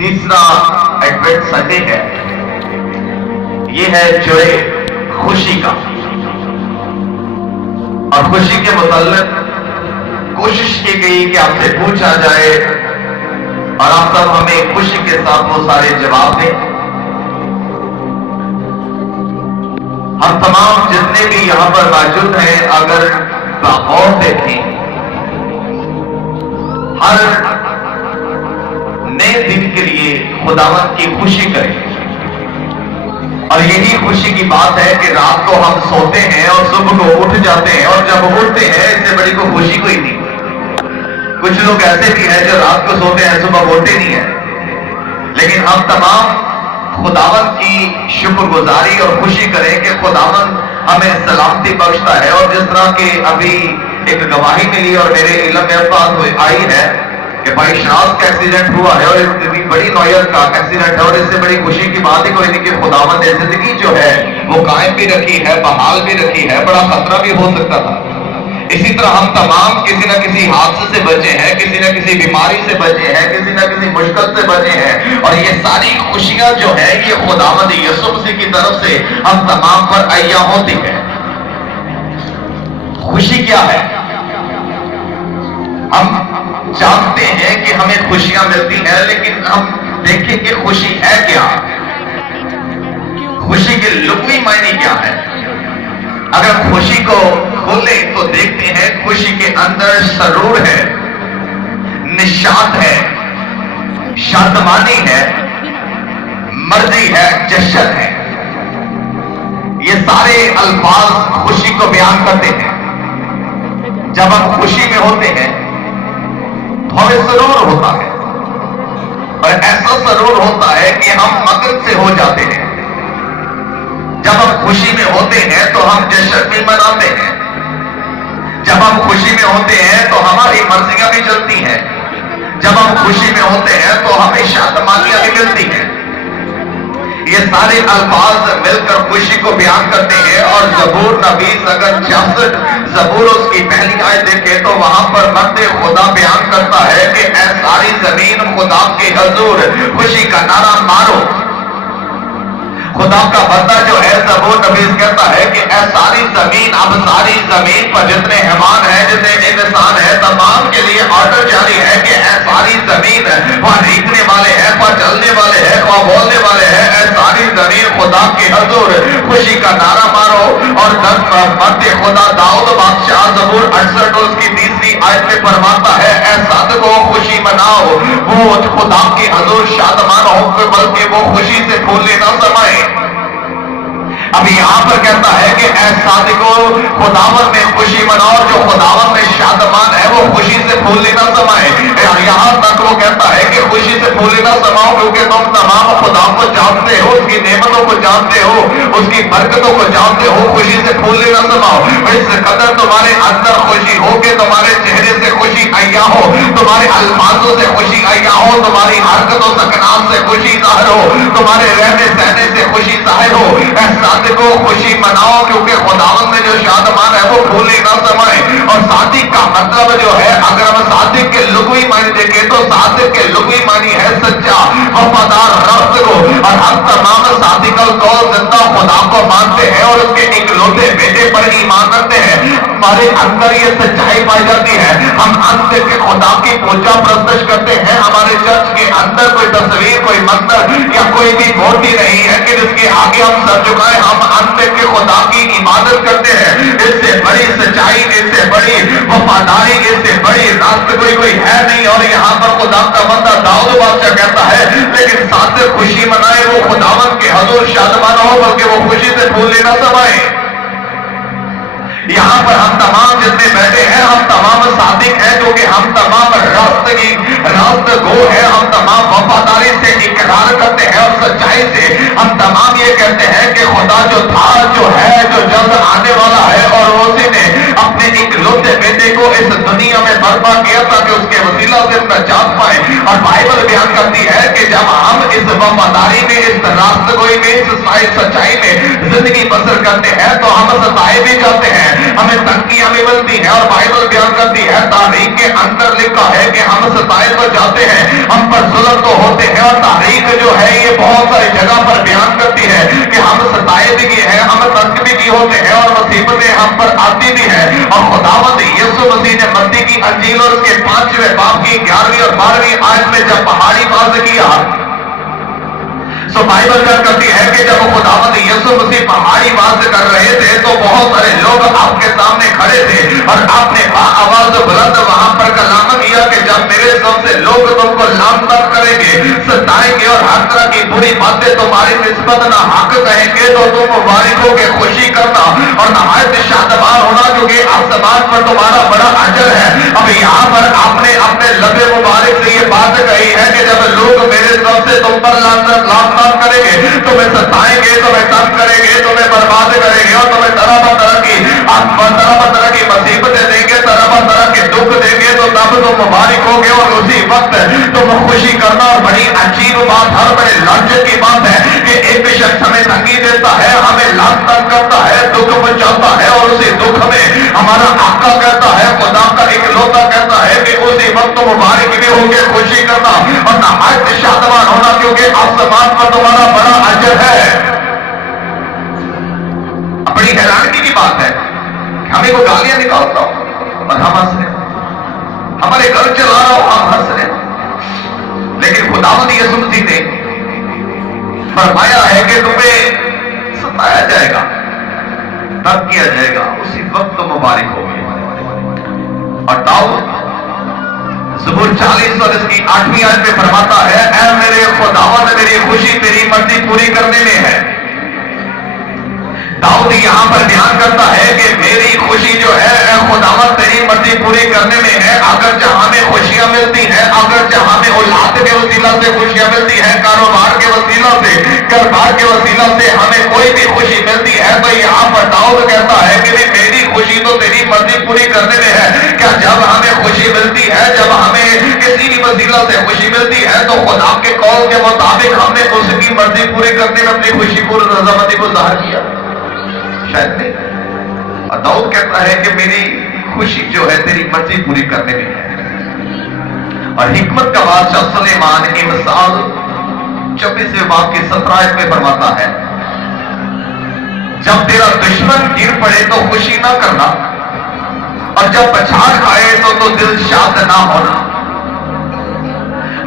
تیسرا advent Sunday ہے، یہ ہے جوئے خوشی کا، اور خوشی کے متعلق کوشش کی گئی کہ آپ سے پوچھا جائے اور آپ سب ہمیں خوشی کے ساتھ وہ سارے جواب دیں۔ ہم تمام جتنے بھی یہاں پر موجود ہیں اگر غور دیکھیں، ہر نئے دن کے لیے خداوند کی خوشی کریں، اور یہی خوشی کی بات ہے کہ رات کو ہم سوتے ہیں اور صبح کو اٹھ جاتے ہیں، اور جب اٹھتے ہیں اس سے بڑی کوئی خوشی کوئی نہیں۔ کچھ لوگ ایسے بھی ہیں جو رات کو سوتے ہیں صبح اٹھتے نہیں ہیں، لیکن ہم تمام خداوند کی شکر گزاری اور خوشی کریں کہ خداوند ہمیں سلامتی بخشتا ہے۔ اور جس طرح کہ ابھی ایک گواہی ملی اور میرے علم میں بات آئی ہے کہ بھائی شراز کا ایکسیڈنٹ ہوا ہے، اور اتنی بڑی نوعیت کا ایکسیڈنٹ ہے، اور اس سے بڑی خوشی کی بات ہی کوئی نہیں کہ خداوند نے زندگی جو ہے وہ قائم بھی رکھی ہے، بحال بھی رکھی ہے، بڑا خطرہ بھی ہو سکتا تھا۔ اسی طرح ہم تمام کسی نہ کسی حادثے سے بچے ہیں، کسی نہ کسی بیماری سے بچے ہیں، کسی نہ کسی مشکل سے بچے ہیں، اور یہ ساری خوشیاں جو ہیں یہ خداوند یسوع مسیح کی طرف سے ہم تمام پر عطا ہوتی ہے۔ خوشی کیا ہے؟ ہم جانتے ہیں کہ ہمیں خوشیاں ملتی ہیں، لیکن ہم دیکھیں کہ خوشی ہے کیا؟ خوشی کے لغوی معنی کیا ہے؟ اگر خوشی کو کھولیں تو دیکھتے ہیں خوشی کے اندر سرور ہے، نشاط ہے، شادمانی ہے، مرضی ہے، جشن ہے۔ یہ سارے الفاظ خوشی کو بیان کرتے ہیں۔ جب ہم خوشی میں ہوتے ہیں تو ہمیں سرور ہوتا ہے، اور ایسا سرور ہوتا ہے کہ ہم مگن سے ہو جاتے ہیں۔ جب ہم خوشی میں ہوتے ہیں تو ہم جشن بھی مناتے ہیں، جب ہم خوشی میں ہوتے ہیں تو ہماری مرضیاں بھی چلتی ہیں، جب ہم خوشی میں ہوتے ہیں تو ہمیں شادمانیاں بھی ملتی ہیں۔ یہ سارے الفاظ مل کر خوشی کو بیان کرتے ہیں۔ اور زبور نویس اگر 66 زبور اس کی پہلی آیت دیکھیں تو وہاں پر مرد خدا بیان کرتا ہے کہ اے ساری زمین خدا کے حضور خوشی کا نعرہ مارو۔ خدا کا بندہ جو ہے زبور نویس کہتا ہے کہ اے ساری زمین، اب ساری زمین پر جتنے حیوان ہیں، جتنے انسان ہیں، تمام کے لیے آرڈر جاری ہے کہ اے ساری زمین، وہاں ریکھنے والے ہیں، وہاں چلنے والے ہیں، وہاں بولنے والے ہیں، اے ساری زمین خدا کے حضور خوشی کا نعرہ مارو۔ اور مرد خدا داؤد بادشاہ زبور 68 اس کی 3 آیت میں فرماتا ہے اے صادقوں خوشی مناؤ، وہ خدا کے حضور شادمان ہو بلکہ وہ خوشی سے پھولنے نہ سمائے۔ ابھی یہاں پر کہتا ہے کہ اے صادقوں خداوند میں خوشی مناؤ، جو خداوند میں شادمان ہے وہ خوشی سے پھولنے نہ سمائے۔ یہاں تک وہ کہتا ہے کہ خوشی سے پھولنے نہ سماؤ کیونکہ تم تمام خدا کو جانتے ہو، اس کی نعمتوں کو جانتے ہو، اس کی برکتوں کو جانتے ہو، خوشی سے پھولنے نہ سماؤ۔ اس قدر تمہارے اندر خوشی ہو کہ تمہارے چہرے سے خوشی عطا ہو، تمہارے الفاظوں سے خوشی عطا ہو، تمہاری حرکتوں سکنات سے خوشی ظاہر ہو، تمہارے رہنے سہنے سے خوشی ظاہر ہو۔ اے صادقوں خوشی مناؤ کیونکہ خداوند میں جو شادمان ہے وہ پھولنے نہ سمائے۔ اور صادق کا مطلب جو ہے، اگر ہم صادق کے لغوی معنی دیکھیں تو صادق کے لغوی معنی ہے سچا، وفادار، راستگو۔ اور ہم تمام صادق القول زندہ خدا کو مانتے ہیں اور اس کے اکلوتے بیٹے پر ایمان رکھتے ہیں۔ ہمارے اندر یہ سچائی پائی جاتی ہے، ہم اندر کے خدا کی پوجا پرستش کرتے ہیں۔ ہمارے چرچ کے اندر کوئی تصویر، کوئی منظر یا کوئی بھی مورتی نہیں ہے کہ جس کے آگے ہم سر جھکائیں، ہم اندر کے خدا کی عبادت کرتے ہیں۔ اس سے بڑی سچائی، اس سے بڑی وفاداری، اس سے بڑی راست کوئی ہے نہیں۔ اور یہاں پر خدا کا بندہ داؤد بادشاہ کہتا ہے لیکن صادق خوشی منائے، وہ خداوند کے حضور شادمان ہو بلکہ وہ خوشی سے پھولنے نہ سمائے۔ یہاں پر ہم تمام جتنے بیٹھے ہیں ہم تمام صادق ہیں کیونکہ ہم تمام راست گو ہیں، ہم تمام وفاداری سے اقرار کرتے ہیں اور سچائی سے ہم تمام یہ کہتے ہیں کہ خدا جو تھا، جو ہے، جو جلد آنے والا ہے، اور اسی نے اپنے اکلوتے بیٹے کو اس دنیا میں برپا کیا تاکہ اس کے وسیلہ سے نجات پائے۔ اور بائبل بیان کرتی ہے کہ جب ہم اس وفاداری میں، اس راست گوئی میں، اس سچائی میں زندگی بسر کرتے ہیں تو ہم ستائے بھی جاتے ہیں، ہمیں تنقیاں بھی ملتی ہیں۔ اور بائبل بیان کرتی ہے، تاریخ کے اندر لکھا ہے کہ ہم ستائے تو جاتے ہیں، ہم پر ظلم تو ہوتے ہیں، اور और खुदावंद यीशु मसीह ने मत्ती की अंजील और उसके 5वें बाब की 11वीं और 12वीं आयत में जब पहाड़ी वाज़ किया, सो बाइबल दर्ज करती है कि जब खुदावंद यीशु मसीह पहाड़ी वाज़ कर रहे थे तो बहुत सारे लोग आपके सामने खड़े थे और आपने आवाज बुलंद वहां पर कलाम किया कि जब मेरे नाम से लोग तुमको लानत करेंगे, सताएंगे और हर तरह की बुरी बातें तुम्हारी निस्बत ना हक कहेंगे, तो तुम मुबारक होके खुशी करना और नहायत शादमान होना, क्योंकि आसमान पर तुम्हारा बड़ा अजर है। अब यहाँ पर आपने अपने लबे मुबारक से ये बात कही है कि जब लोग मेरे नाम से तुम पर लानत करेंगे, तुम्हें सताएंगे, तुम्हें तंग करेंगे, तुम्हें बर्बाद करेंगे और तुम्हें तरह की मुसीबतें देंगे, तरह के दुख देंगे, तो तब तुम मुबारक होगे और उसी वक्त तुम खुशी करना। और बड़ी अजीब बात, हर बड़े लांछन की बात है कि एक शख्स हमें तंगी देता है, हमें लानत करता है, दुख पहुंचाता है और उसी दुख में हमारा आका कहता है, खुदा का इकलौता कहता है कि उसी वक्त मुबारक भी होके खुशी करना और नहायत शादमान होना, क्योंकि आसमान पर तुम्हारा बड़ा अजर है। बड़ी हैरानी की बात है, हमें को गालियां निकालता हूं और हम हंस रहे, हमारे घर चला रहा हूं, हम हंस रहे, लेकिन खुदावंद यीशु मसीह ने फरमाया है कि तुम्हें सताया जाएगा, तब किया जाएगा, उसी वक्त तो मुबारक होगी। और दाऊद ज़बूर 40 और इसकी 8वीं आयत में फरमाता है, ऐ मेरे खुदावंद, मेरी खुशी तेरी मर्जी पूरी करने में है। दाऊद यहाँ पर ध्यान करता है कि मेरी खुशी जो है खुदावंद तेरी मर्जी पूरी करने में है। अगर जहां में खुशियां मिलती हैं, अगर जहां में औलाद के वसीला से खुशियां मिलती है, कारोबार के वसीला से, घर-बार के वसीला से हमें कोई भी खुशी मिलती है, तो यहाँ पर दाऊद कहता है कि मेरी खुशी तो तेरी मर्जी पूरी करने में है। क्या जब हमें खुशी मिलती है, जब हमें किसी भी वसीला से खुशी मिलती है, तो खुदा के कौल के मुताबिक हमने उसकी मर्जी पूरी करने में अपनी खुशी को रजामंदी को ज़ाहिर किया? शायद नहीं। और दाऊद कहता है कि मेरी खुशी जो है तेरी मर्जी पूरी करने में है। और हिकमत का बादशाह सुलेमान मिसाल 24वें बाब की 17 में फरमाता है, जब तेरा दुश्मन गिर पड़े तो खुशी ना करना, और जब पछाड़ खाए तो दिल शाद ना होना।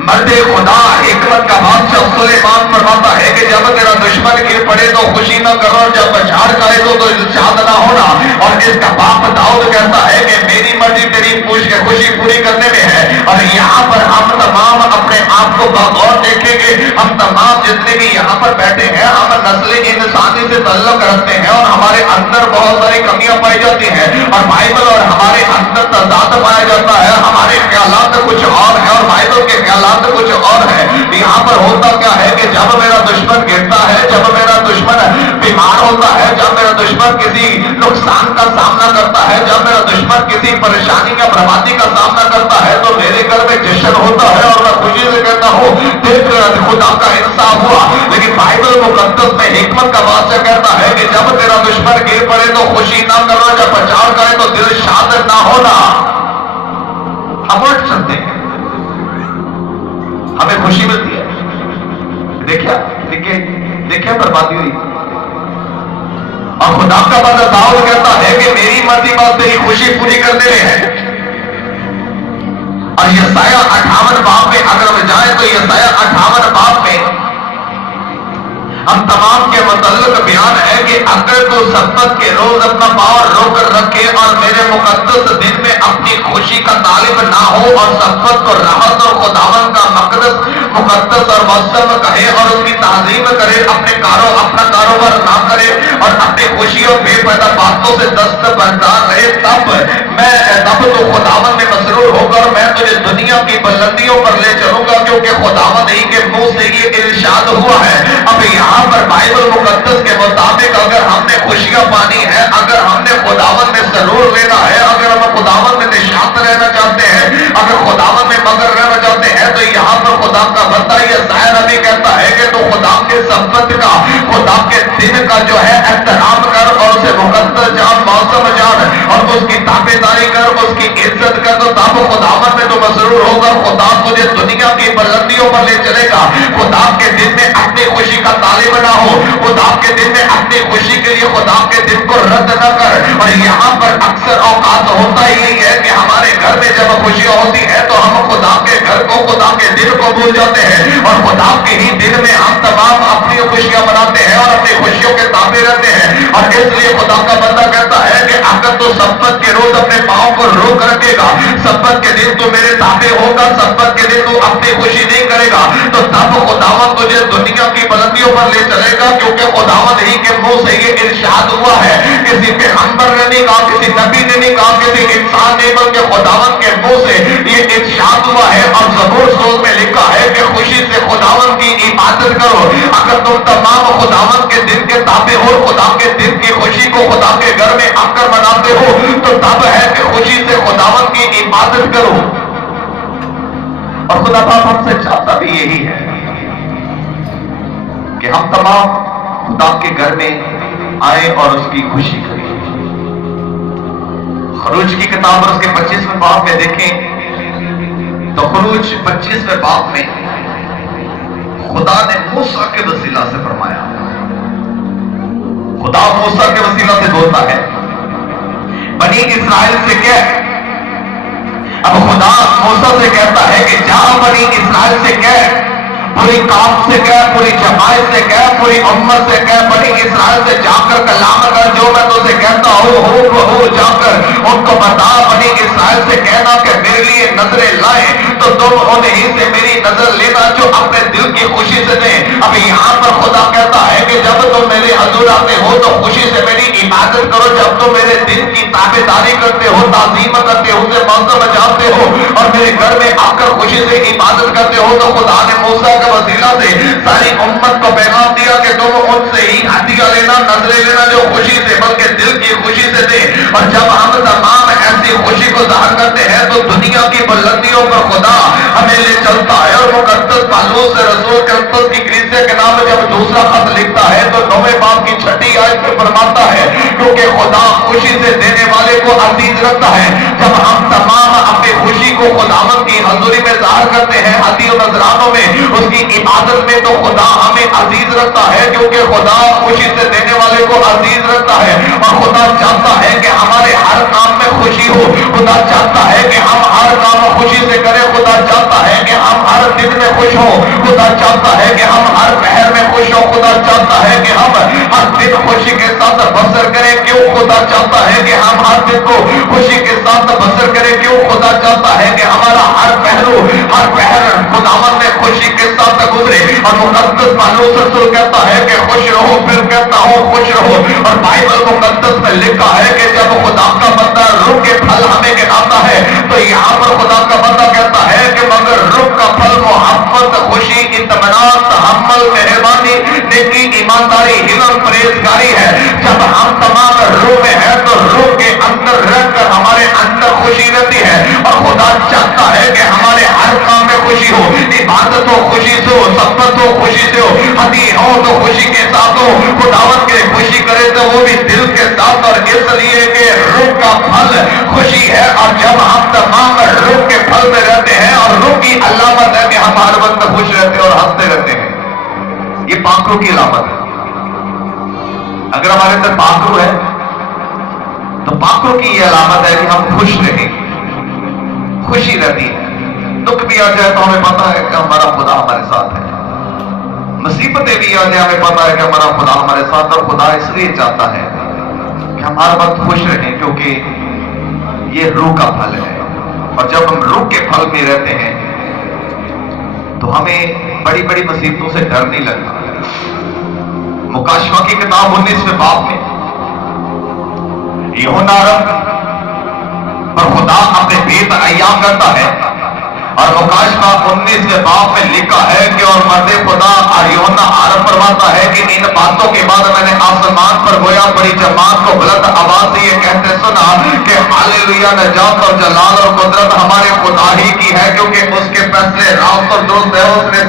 मर्दे खुदा हिकमत का बादशाह सुलेमान फरमाता है कि जब तेरा दुश्मन गिर पड़े तो खुशी ना करो, और जब पछाड़ खाए तो शाद ना होना। और इसका बाप दाऊद कहता है कि मेरी मर्जी तेरी खुशी पूरी करने में है। और यहाँ पर हम तमाम अपने आप को बगौर देखेंगे, हम तमाम जितने भी यहाँ पर बैठे हैं, हम नस्ल इंसानी से ताल्लुक रखते हैं और हमारे अंदर बहुत सारी कमियां पाई जाती हैं, और बाइबल और हमारे अंदर तजाद पाया जाता है। हमारे ख्यालात कुछ और है और बाइबल के ख्यालात कुछ और है। यहाँ पर होता क्या है कि जब मेरा दुश्मन गिरता है, जब मेरा दुश्मन बीमार होता है, जब मेरा दुश्मन किसी नुकसान का सामना करता है, जब मेरा दुश्मन किसी परेशानी का बर्बादी का सामना करता है, तो मेरे घर में जश्न होता है और मैं खुशी से कहता हूँ देख खुदा का इंसाफ हुआ। लेकिन बाइबल मुकद्दस में हिकमत का बादशाह कहता है कि जब तेरा दुश्मन गिर पड़े तो खुशी ना करना, जब पछाड़ करे तो दिल शाद ना होना। हम उल्ट चलते हैं, हमें खुशी मिलती है, देखिए बर्बादी हुई। और खुदा का बंदा दाऊद कहता है कि मेरी मर्जी बात तेरी खुशी पूरी करने में है। और यशाया 58 बाब में अगर हम जाए तो यशाया 58 बाब में हम तमाम के मतलब बयान है कि अगर तो सब्बत के रोज अपना पाँव रोकर रखे और मेरे मुकद्दस दिन में अपनी खुशी का तालिब ना हो, और सब्बत को राहत और खुदावन का मुकद्दस और मौसम कहे और उसकी ताज़ीम करे, अपना कारोबार ना करे और अपनी खुशी और बेपैदा बातों से दस्तबरदार रहे, तब तो खुदावन में मसरूर होकर मैं तुझे दुनिया की बुलंदियों पर ले चलूंगा, क्योंकि खुदावन ही के मुंह से ये इरशाद हुआ है। अब यहाँ पर बाइबल मुकद्दस के मुताबिक अगर हमने खुशियां पानी है, अगर हमने खुदावन में सरूर लेना है, अगर हम खुदावन में निशात रहना चाहते हैं, अगर खुदावन में मगर रहना चाहते हैं, तो यहाँ पर खुदा का बंदा यशाया नबी कहता है कि तो खुदा के सब्बत का, खुदा के दिन का जो है एहतराम कर और उसे मुकद्दस जान, मौसम जान और उसकी ताबेदारी कर, उसकी इज्जत कर, तो तब खुदावन में तो मसरूर होगा। खुदा तुझे दुनिया की बुलंदियों पर ले चलेगा। खुदा के दिन में अपनी खुशी का तालिब ना हो, खुदा के दिन में अपनी खुशी के लिए खुदा के दिन को रद्द न कर। और यहाँ पर अक्सर औकात होता ही नहीं है कि हमारे घर में जब खुशियां होती है तो हम खुदा के घर को, खुदा के दिन को भूल जाते हैं और खुदा के ही दिन में हम तमाम अपनी खुशियां मनाते हैं और अपनी खुशियों के ताबे रहते हैं। और इसलिए खुदा का बंदा कहता है कि अगर तो सब्बत के रोज अपने पाँव को रोक रखेगा, सब्बत के दिन तो मेरे ताबे होगा, सब्बत के दिन तू अपनी खुशी नहीं करेगा, तो तब खुदावंद तुझे दुनिया की बुलंदियों पर ले चलेगा। क्योंकि खुदावंद ही के मुंह से ये इरशाद हुआ है, किसी पैगंबर ने नहीं कहा, किसी नबी ने नहीं कहा, किसी इंसान ने, बल्कि खुदावंद के मुंह से ये इरशाद हुआ है। और ज़बूर 100 में लिखा है कि खुशी से खुदावंद की इबादत करो। अगर तुम तमाम खुदावंद के दिन के ताबे हो, खुदा के दिन की खुशी को खुदा के घर में आकर मनाते हो, तो तब है कि खुशी से खुदावंद की इबादत करो। और खुदा बाप हमसे चाहता भी यही है कि हम तमाम खुदा के घर में आए और उसकी खुशी करें। खरूज की किताब और उसके 25वें बाब में देखें तो खरूज 25वें बाब में खुदा ने मूसा के वसीला से फरमाया। खुदा मूसा के वसीला से बोलता है, बनी इस्राएल से कह। अब खुदा मूसा से कहता है कि जा बनी इस्राएल से कह, पूरी कौम से कह, पूरी जमात से कह, पूरी उम्मत से कह, बनी इस्राएल से जाकर कलाम कर, जो मैं तुझे कहता हूँ हो जाकर उनको बता। बनी इस्राएल से कहना कि मेरे लिए नजरें लाए तो तुम उन्हीं से मेरी नजर लेना जो अपने दिल की खुशी से दें। अब यहाँ पर खुदा कहता है कि जब तुम मेरे हजूर आते हो तो खुशी से मेरी इबादत करो। जब तुम मेरे दिन की ताबेदारी करते हो, ताज़ीम करते हो, उसे मौसम बचाते हो और मेरे घर में आकर खुशी से इबादत करते हो, तो खुदा ने मूसा के वसीला से सारी उम्मत को पैगाम दिया कि तुम उनसे ही हदिया लेना, नजरें लेना जो खुशी से, बल्कि दिल की खुशी से दे। और जब हम तमाम ऐसी खुशी को ज़ाहिर करते हैं तो दुनिया की बुलंदियों पर खुदा हमें ले चलता है। और मुकद्दस पालूस से रसूल कलपस की कलीसिया के नाम में जब दूसरा खत लिखता है तो 9वें बाब की 6ठी आयत में फरमाता है, क्योंकि खुदा खुशी से देने वाले को अजीज रखता है। जब हम तमाम अपनी खुशी को खुदावंद की हजूरी में ज़ाहिर करते हैं, हदियों नजरानों में, उसकी इबादत में, तो खुदा हमें अजीज रखता है। क्योंकि खुदा खुशी से देने वाले को अजीज रखता है और खुदा चाहता है कि हमारे हर काम में खुशी हो। खुदा चाहता है कि हम हर काम खुशी से करें। खुदा चाहता है कि हम हर दिन में खुश हो। खुदा चाहता है कि हम हर पहर में खुश हो। खुदा चाहता है कि हम हर दिन खुशी के साथ बसर करें। क्यों? खुदा चाहता है कि हम हर दिन को खुशी के साथ बसर करें। क्यों? खुदा चाहता है कि हमारा हर पहलू, हर पहर खुदावन में खुशी के साथ गुजरे। और मुकद्दस पालूस रसूल कहता है कि खुश रहो, फिर कहता हूं खुश रहो। और बाइबल मुकद्दस में लिखा है कि जब खुदा का बंदा रुख के फल हमें गिनाता है तो यहाँ पर खुदा का बंदा कहता है कि मगर रुख का फल मोहब्बत, खुशी, इत्मीनान, तहम्मुल, मेहरबानी, नेकी, ईमानदारी, हिलम, परहेजगारी है। जब हम तमाम रूह में है तो रूह के अंदर रहकर हमारे अंदर खुशी रहती है। और खुदा चाहता है कि हमारे हर काम में खुशी हो, इबादत हो खुशी से हो, सब्बत हो खुशी से हो, हदी हो तो खुशी के साथ हो। खुदावत के खुशी करे तो वो भी दिल के साथ। और इसलिए कि रूह का फल खुशी है। और जब हम तमाम रूह के फल में रहते हैं, और रूह की अलामत है कि हम हर वक्त खुश रहते हैं और हंसते रहते हैं, ये पाखरू की अलामत है। अगर हमारे अंदर पाखरू है तो पाखरू की ये अलामत है कि हम खुश रहें, खुशी रहती है। दुख भी आ जाए तो हमें पता है कि हमारा खुदा हमारे साथ है। मुसीबतें भी आ जाए हमें पता है कि हमारा खुदा हमारे साथ। और खुदा इसलिए चाहता है कि हम हर वक्त खुश रहें, क्योंकि ये रूह का फल है। और जब हम रूह के फल में रहते हैं तो हमें बड़ी बड़ी मुसीबतों से डर नहीं लगता। मुकाशवा की किताब 19वें बाब में यूहन्ना पर खुदा अपने भेद अय्याम करता है। और मुकाशवा 19वें बाब में लिखा है कि और मर्दे खुदा और यूहन्ना आरब फरमाता है कि इन बातों के बाद मैंने आसमान पर गोया बड़ी जमात को बुलंद आवाज से ये कहते सुना कि हालेलुया, नजात और जलाल और कुदरत हमारे खुदा ही की है, क्योंकि उसके फैसले रास्त और दुरुस्त है। उसने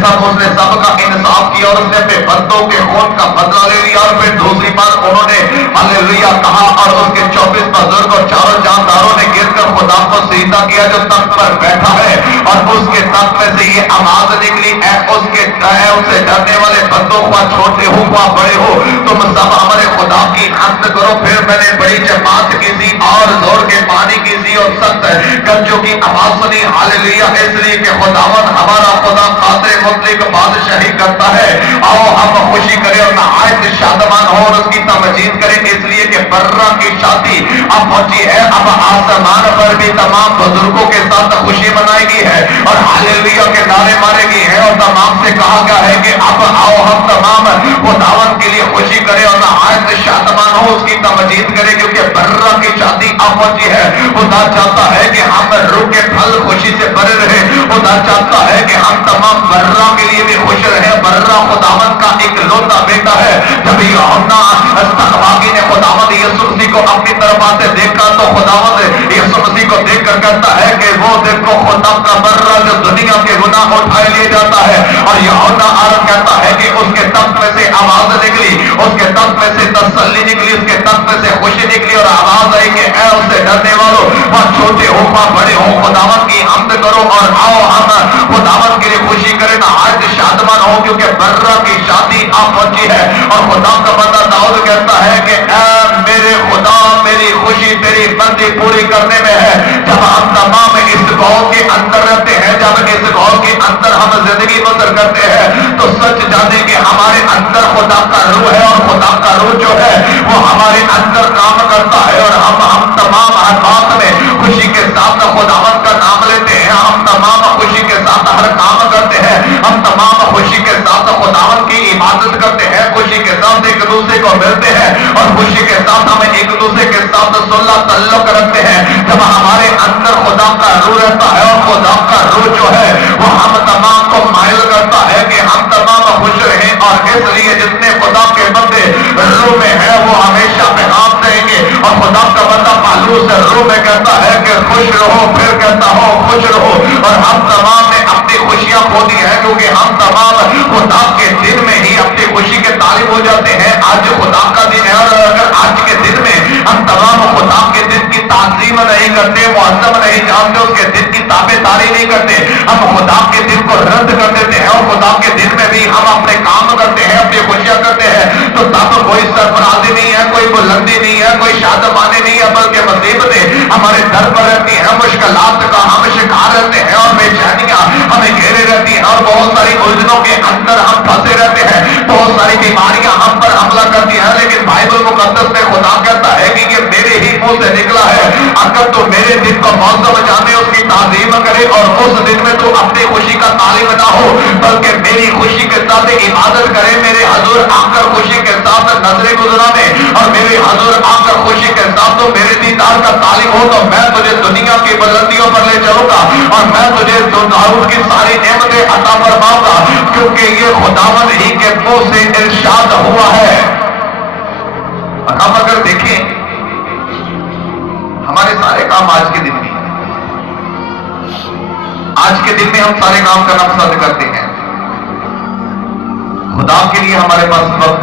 सब उसने सबका इंसाफ किया और उसने अपने बंदों के खून का बदला ले लिया। और फिर दूसरी बार उन्होंने हालेलुया कहा, और उसके 24 बुजुर्ग और चारों जानदारों ने गिर कर खुदा को सीधा किया जो तख्त पर बैठा है, और उसके तख्त में से ये आवाज निकली, उससे डरने वाले बंदों को, छोटे हो व बड़े हो, तुम सब हमारे खुदा की हम्द करो। फिर मैंने बड़ी जमात किसी और जोर के पानी किसी और सख्त गंजों की आवाज सुनी। हालेलुया, इसलिए कि खुदावन हमारा खुदा कादिर मुतलक बादशाही करता है। आओ हम खुशी करें और नहायत शादमान हो और उसकी तमजीद करें, इसलिए कि बर्रा की शादी अब पहुंची है। अब आसमान पर भी तमाम बुजुर्गों के साथ खुशी मनाएगी है और हालेलुया के नारे मारेगी है, और तमाम से कहा गया है कि अब आओ हम तमाम खुदावन के लिए खुशी करें और नहायत शादमान हो, उसकी तमजीद करें, क्योंकि बर्रा की शादी अब पहुंची है। खुदा चाहता है कि हम रूह के फल खुशी से भरे रहे। खुदा चाहता है कि हम तमाम बर्रा के लिए भी खुश रहे। बर्रा खुदावन का एक लौता बेटा है। जब यूहन्ना अस्तगफागी ने खुदावंद यीशु मसीह को अपनी तरफ आते देखा तो खुदावंद यीशु मसीह को देखकर कहता है कि वो देखो खुदा का बर्रा जो दुनिया के गुनाह उठाए लिए जाता है। और यूहन्ना आरब कहता है कि उसके तख्त में से आवाज निकली, उसके तख्त में से तसल्ली निकली, उसके तख्त में से खुशी निकली, और आवाज आई कि ऐ उससे डरने वालों, वह छोटे हो वह बड़े हो, खुदावंद की हम्द करो और आओ हम खुदावंद के लिए खुशी करें, आज शादमान हो, क्योंकि बर्रा की शादी आप पहुंची है। और खुदा का बंदा दाऊद कहता है कि ऐ मेरे खुदा, मेरी खुशी तेरी बंदी पूरी करने में है। जब हम तमाम इस गौ के अंदर रहते हैं, जब इस गौ के अंदर हम जिंदगी बसर करते हैं, तो सच जाने कि हमारे अंदर खुदा का रूह है, और खुदा का रूह जो है वो हमारे अंदर काम करता है, और हम तमाम हर बात में खुशी के साथ खुदावन का नाम लेते हैं। हम तमाम खुशी के साथ हर काम करते हैं। हम तमाम खुशी के साथ खुदावन की इबादत करते हैं, खुशी के साथ एक दूसरे को मिलते हैं, और खुशी के साथ हम एक दूसरे के साथ सुलह तल्लुक रखते हैं। जब हमारे अंदर खुदा का रूह रहता है, और खुदा का रूह जो है वो हम तमाम को माइल करता है कि हम तमाम खुश रहें। और इसलिए जितने खुदा के बंदे रूह में है वो हमेशा पैगाम देंगे। और खुदा का बंदा पालूस रूह में कहता है कि खुश रहो, फिर कहता हो खुश रहो। और हम तमाम ने अपनी खुशियां खो दी है, क्योंकि हम तमाम खुदा के दिन में ही अपनी खुशी के तालिब हो जाते हैं। आज खुदा का दिन है, और अगर आज के दिन में हम तमाम खुदा के दिन की ताज़ीम नहीं करते, मुअज़्ज़म नहीं जानते, उसके दिन की ताबेदारी नहीं करते, हम खुदा के दिन को रद्द कर देते हैं, और खुदा के दिन में भी हम अपने काम करते हैं, अपनी खुशियां करते हैं, तो तब कोई सरफराजी नहीं है, कोई बुलंदी नहीं है, कोई शादमानी नहीं है, बल्कि मुसीबतें हमारे दर पर रहती हैं, मुश्किलात का हम शिकार रहते हैं, और बेचैनियां हमें घेरे रहती हैं, और बहुत सारी उलझनों के अंदर हम फंसे रहते हैं, बहुत सारी बीमारियां हम पर हमला करती हैं। लेकिन बाइबल मुकद्दस में खुदा कहता है कि ये मेरे ही मुंह से निकला है, अगर तो मेरे दिन को मौसम जाने उसकी ताज़ीम करे, और उस दिन में तो अपनी खुशी का तालिब ना हो, बल्कि मेरी खुशी के साथ इबादत करे, मेरे हजूर आकर खुशी के साथ नजरे गुजराने, और मेरे हजूर आकर खुशी के साथ तो मेरे दीदार का तालिब हो, तो मैं तुझे दुनिया की बुलंदियों पर ले चलूंगा, और मैं तुझे दाऊद की सारी नेमतें अता फरमाऊंगा, क्योंकि ये खुदावन ही के मुंह से इरशाद हुआ है। और हम अगर देखें हमारे सारे काम आज के दिन में, आज के दिन में हम सारे काम करना पसंद करते हैं, खुदा के लिए हमारे पास वक्त